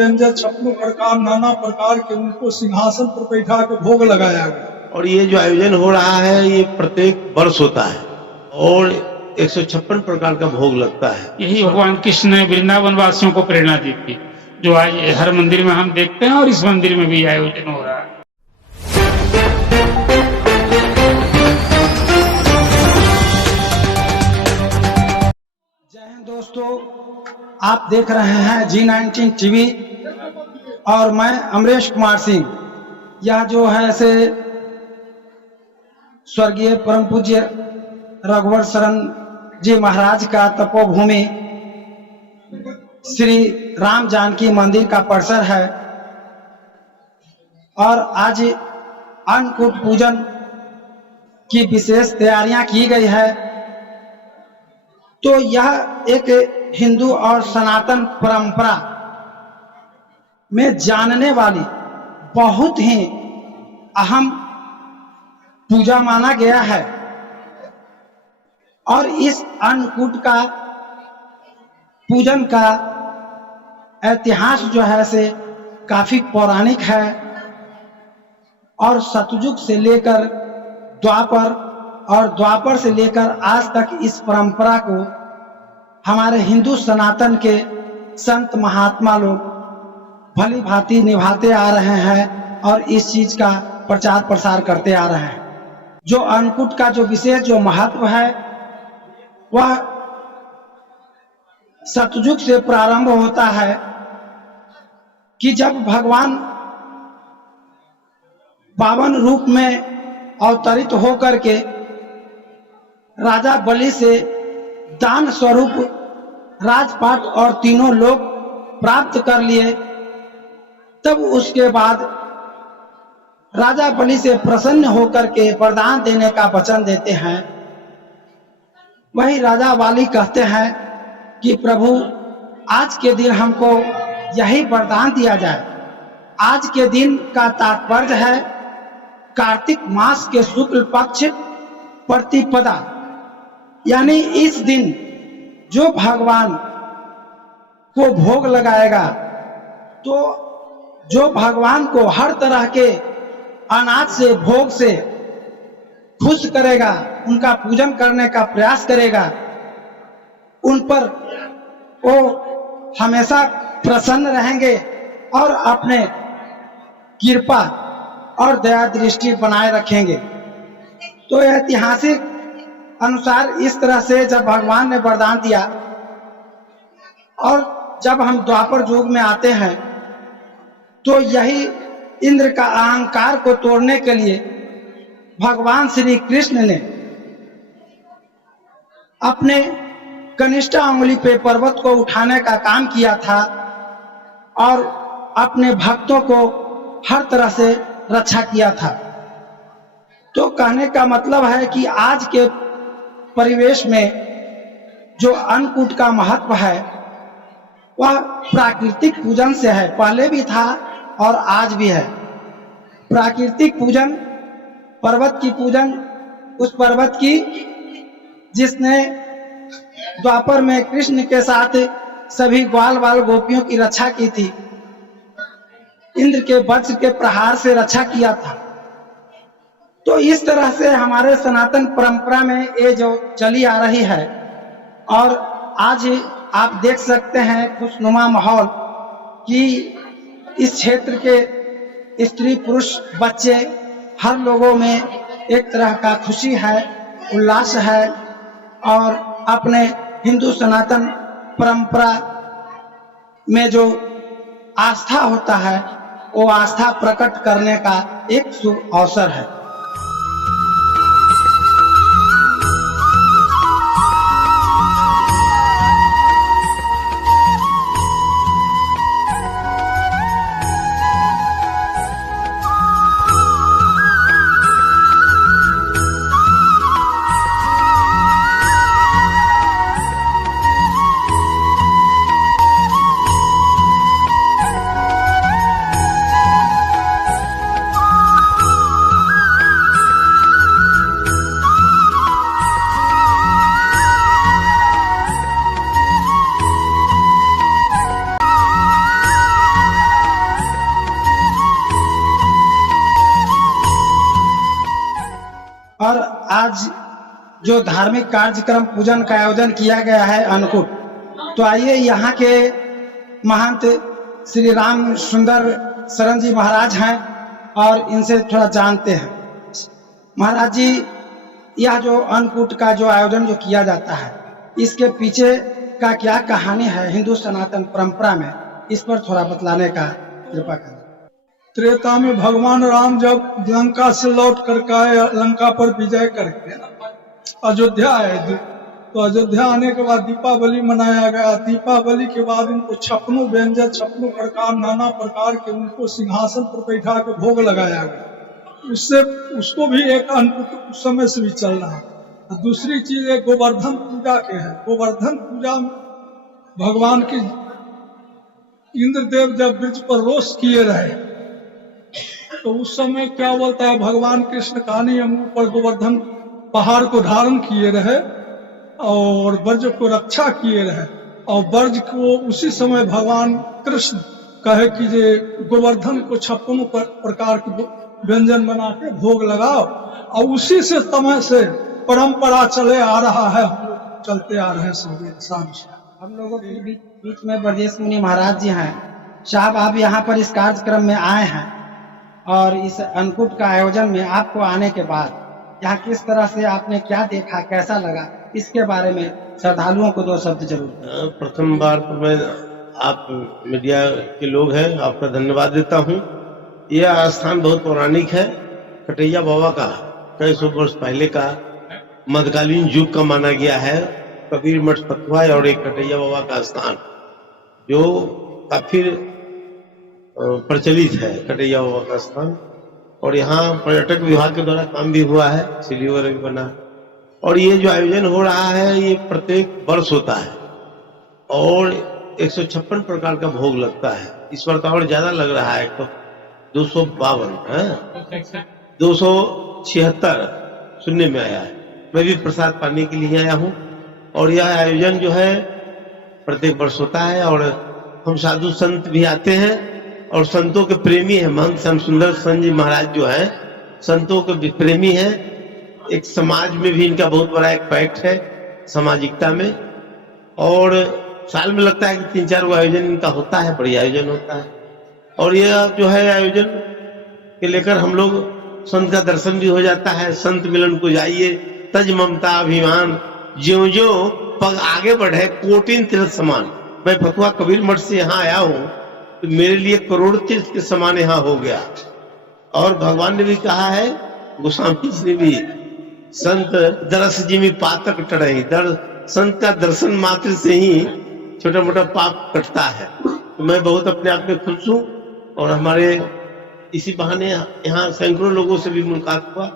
व्यंजन 56 प्रकार नाना प्रकार के उनको सिंहासन पर बैठा के भोग लगाया गया। और ये जो आयोजन हो रहा है ये प्रत्येक वर्ष होता है और 156 प्रकार का भोग लगता है। यही भगवान कृष्ण ने वृंदावन वासियों को प्रेरणा दी थी, जो आज हर मंदिर में हम देखते हैं और इस मंदिर में भी आयोजन हो रहा है। जय हिंद दोस्तों, आप देख रहे हैं G19 टीवी और मैं अमरेश कुमार सिंह। यह जो है से स्वर्गीय परम पूज्य रघुवर शरण जी महाराज का तपोभूमि श्री राम जानकी मंदिर का परिसर है और आज अन्नकूट पूजन की विशेष तैयारियां की गई है। तो यह एक हिंदू और सनातन परंपरा में जानने वाली बहुत ही अहम पूजा माना गया है और इस अन्नकूट का पूजन का इतिहास जो है से काफी पौराणिक है और सतयुग से लेकर द्वापर और द्वापर से लेकर आज तक इस परंपरा को हमारे हिंदू सनातन के संत महात्मा लोग भली भांति निभाते आ रहे हैं और इस चीज का प्रचार प्रसार करते आ रहे हैं। जो अन्नकूट का जो विशेष जो महत्व है वह सतयुग से प्रारंभ होता है कि जब भगवान बावन रूप में अवतरित होकर के राजा बलि से दान स्वरूप राजपाट और तीनों लोग प्राप्त कर लिए, तब उसके बाद राजा बलि से प्रसन्न होकर के वरदान देने का वचन देते हैं। वही राजा वाली कहते हैं कि प्रभु आज के दिन हमको यही वरदान दिया जाए। आज के दिन का तात्पर्य है कार्तिक मास के शुक्ल पक्ष प्रतिपदा, यानी इस दिन जो भगवान को भोग लगाएगा, तो जो भगवान को हर तरह के अनाज से भोग से खुश करेगा, उनका पूजन करने का प्रयास करेगा, उन पर वो हमेशा प्रसन्न रहेंगे और अपने कृपा और दया दृष्टि बनाए रखेंगे। तो ऐतिहासिक अनुसार इस तरह से जब भगवान ने वरदान दिया और जब हम द्वापर युग में आते हैं तो यही इंद्र का अहंकार को तोड़ने के लिए भगवान श्री कृष्ण ने अपने कनिष्ठा अंगुली पे पर्वत को उठाने का काम किया था और अपने भक्तों को हर तरह से रक्षा किया था। तो कहने का मतलब है कि आज के परिवेश में जो अन्नकूट का महत्व है वह प्राकृतिक पूजन से है, पहले भी था और आज भी है। प्राकृतिक पूजन, पर्वत की पूजन, उस पर्वत की जिसने द्वापर में कृष्ण के साथ सभी ग्वाल बाल गोपियों की रक्षा की थी, इंद्र के वज्र के प्रहार से रक्षा किया था। तो इस तरह से हमारे सनातन परंपरा में ये जो चली आ रही है और आज आप देख सकते हैं खुशनुमा माहौल कि इस क्षेत्र के स्त्री पुरुष बच्चे हर लोगों में एक तरह का खुशी है, उल्लास है और अपने हिंदू सनातन परंपरा में जो आस्था होता है वो आस्था प्रकट करने का एक शुभ अवसर है। आज जो धार्मिक कार्यक्रम पूजन का आयोजन किया गया है अन्नकूट, तो आइए यहाँ के महंत श्री राम सुंदर शरण जी महाराज हैं और इनसे थोड़ा जानते हैं। महाराज जी, यह जो अन्नकूट का जो आयोजन जो किया जाता है, इसके पीछे का क्या कहानी है हिंदू सनातन परंपरा में, इस पर थोड़ा बतलाने का कृपा करें। त्रेता में भगवान राम जब लंका से लौट करके आए, लंका पर विजय करके अयोध्या आए, तो अयोध्या आने के बाद दीपावली मनाया गया। दीपावली के बाद उनको 56 व्यंजन, 56 प्रकार, नाना प्रकार के उनको सिंहासन पर बैठा के भोग लगाया गया। उससे उसको भी एक अन्नकूट उस समय से भी चल रहा है। दूसरी चीज एक गोवर्धन पूजा के है। गोवर्धन पूजा में भगवान की इंद्रदेव जब ब्रिज पर रोष किए रहे, तो उस समय क्या बोलता है, भगवान कृष्ण कानी अंगूर पर गोवर्धन पहाड़ को धारण किए रहे और ब्रज को रक्षा किए रहे, और ब्रज को उसी समय भगवान कृष्ण कहे कि जे गोवर्धन को 56 प्रकार के व्यंजन बना के भोग लगाओ, और उसी से समय से परंपरा चले आ रहा है, हम लोग चलते आ रहे हैं सब। हम लोगों के बीच में ब्रजेश मुनि महाराज जी हैं। साहब, आप यहाँ पर इस कार्यक्रम में आए हैं और इस अन्नकूट का आयोजन में आपको आने के बाद यहाँ किस तरह से आपने क्या देखा, कैसा लगा, इसके बारे में श्रद्धालुओं को 2 शब्द जरूर। प्रथम बार तो मैं, आप मीडिया के लोग हैं, आपका धन्यवाद देता हूँ। यह स्थान बहुत पौराणिक है, कटैया बाबा का कई सौ वर्ष पहले का मध्यकालीन युग का माना गया है। कबीर मठ फतुहा और एक कटैया बाबा का स्थान जो काफी प्रचलित है, कटैया बाबा का स्थान। और यहाँ पर्यटक विभाग के द्वारा काम भी हुआ है, सीढ़ी वगैरह भी बना। और ये जो आयोजन हो रहा है, ये प्रत्येक वर्ष होता है और 156 प्रकार का भोग लगता है। इस बार तो और ज्यादा लग रहा है, तो 252 है, 276 सुनने में आया है। मैं भी प्रसाद पाने के लिए आया हूँ। और यह आयोजन जो है प्रत्येक वर्ष होता है और हम साधु संत भी आते हैं और संतों के प्रेमी हैं। महंत श्याम सुंदर शरण जी महाराज जो है संतों के प्रेमी हैं। एक समाज में भी इनका बहुत बड़ा एक फैक्ट है, सामाजिकता में। और साल में लगता है कि 3-4 गो आयोजन इनका होता है, बढ़िया आयोजन होता है। और यह जो है आयोजन के लेकर हम लोग संत का दर्शन भी हो जाता है। संत मिलन को जाइए, तज ममता अभिमान, ज्यो ज्यो पग आगे बढ़े कोटिन तीर्थ समान। मैं फतुहा कबीर मठ से यहाँ आया हूँ तो मेरे लिए करोड़ तीर्थ के समान यहाँ हो गया। और भगवान ने भी कहा है, गोस्वामी जी ने भी, संत दरस जी में पातक टढ़ई, संत का दर्शन मात्र से ही छोटा मोटा पाप कटता है। तो मैं बहुत अपने आप में खुश हूँ और हमारे इसी बहाने यहाँ सैकड़ों लोगों से भी मुलाकात हुआ,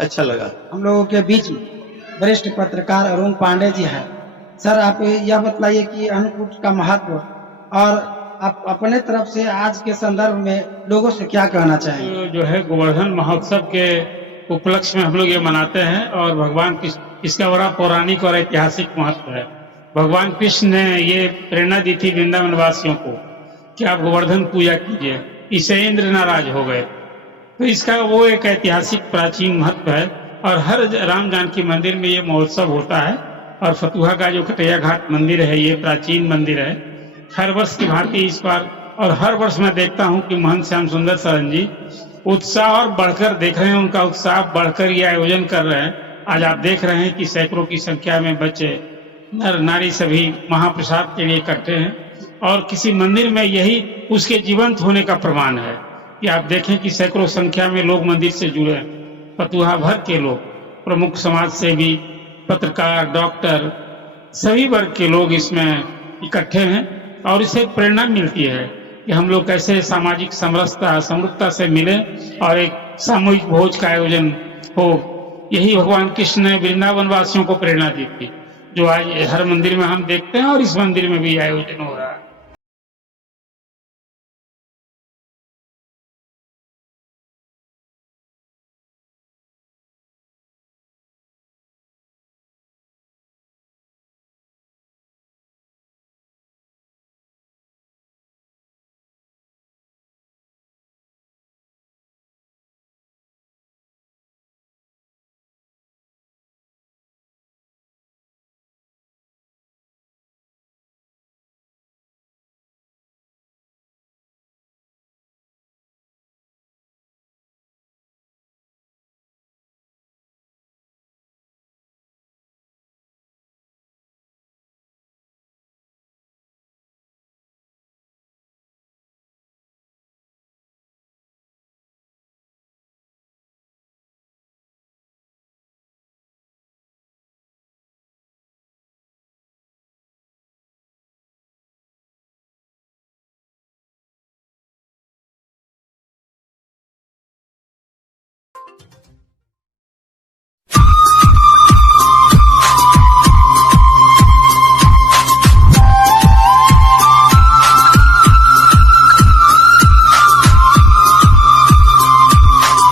अच्छा लगा। हम लोगों के बीच में वरिष्ठ पत्रकार अरुण पांडे जी हैं। सर, आप यह बतलाइए कि अन्नकूट का महत्व और आप अपने तरफ से आज के संदर्भ में लोगों से क्या कहना चाहेंगे। जो है गोवर्धन महोत्सव के उपलक्ष्य में हम लोग ये मनाते हैं और भगवान कृष्ण, इसका बड़ा पौराणिक और ऐतिहासिक महत्व है। भगवान कृष्ण ने ये प्रेरणा दी थी वृंदावन वासियों को कि आप गोवर्धन पूजा कीजिए, इससे इंद्र नाराज हो गए। तो इसका वो एक ऐतिहासिक प्राचीन महत्व है और हर राम जानकी मंदिर में ये महोत्सव होता है। और फतुहा का जो कटैया घाट मंदिर है, ये प्राचीन मंदिर है। हर वर्ष की भांति इस बार, और हर वर्ष मैं देखता हूँ कि महंत श्याम सुंदर शरण जी उत्साह और बढ़कर देख रहे हैं, उनका उत्साह बढ़कर ये आयोजन कर रहे हैं। आज आप देख रहे हैं कि सैकड़ों की संख्या में बच्चे, नर नारी सभी महाप्रसाद के लिए इकट्ठे हैं। और किसी मंदिर में यही उसके जीवंत होने का प्रमाण है कि आप देखें कि सैकड़ों संख्या में लोग मंदिर से जुड़े हैं। फतुहा भर के लोग, प्रमुख समाज सेवी, पत्रकार, डॉक्टर, सभी वर्ग के लोग इसमें इकट्ठे हैं। और इससे प्रेरणा मिलती है कि हम लोग कैसे सामाजिक समरसता, समृद्धता से मिले और एक सामूहिक भोज का आयोजन हो। यही भगवान कृष्ण ने वृंदावन वासियों को प्रेरणा दी थी, जो आज हर मंदिर में हम देखते हैं और इस मंदिर में भी आयोजन हो रहा है।